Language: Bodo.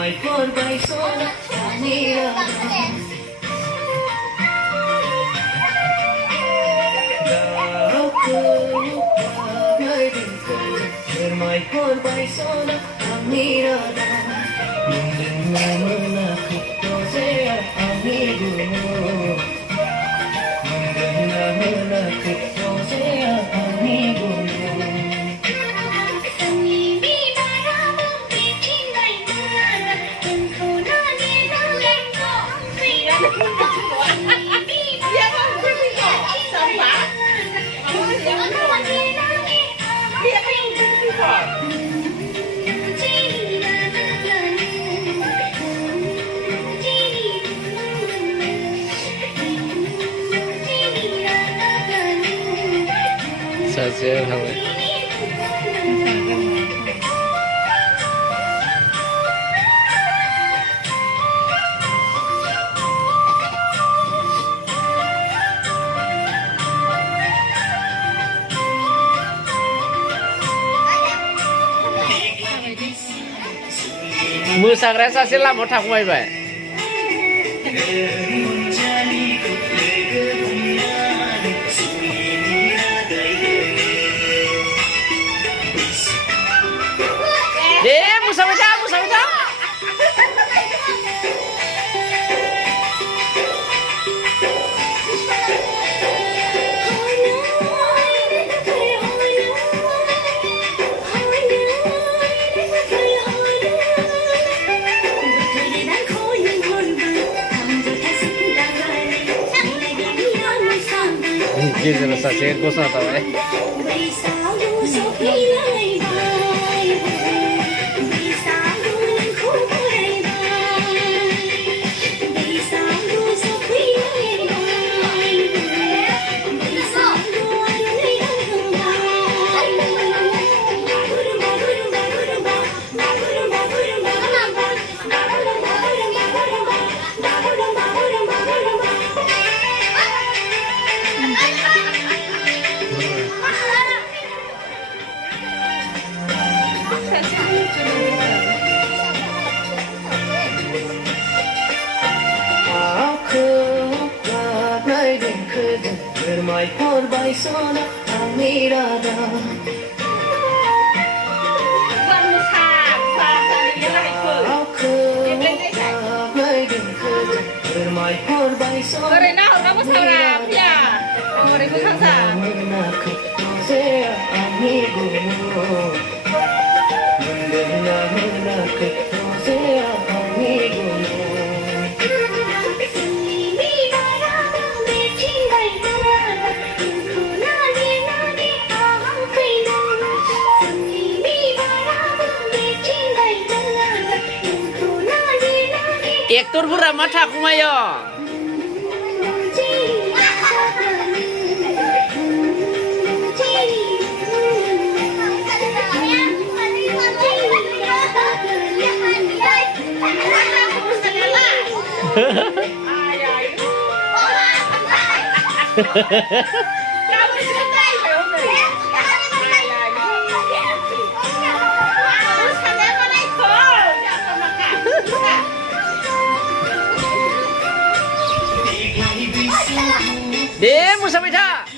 Bermain sola mirada. Bermain sola mirada. Mendengar menakut dosa amigo. Mendengar menakut dosa amigo. Saja hal. Musang rasa sila mau tak mai bay. Deh, musang macam. Gitu rasa saya kosa tahu eh. Bermain sola mirada. Bermain sola. Karena kamu salah ya. Kamu itu salah. Menakut dosa amigo. Menakut dosa amigo. Ektor pura mata kumayo. Deh, musa beda.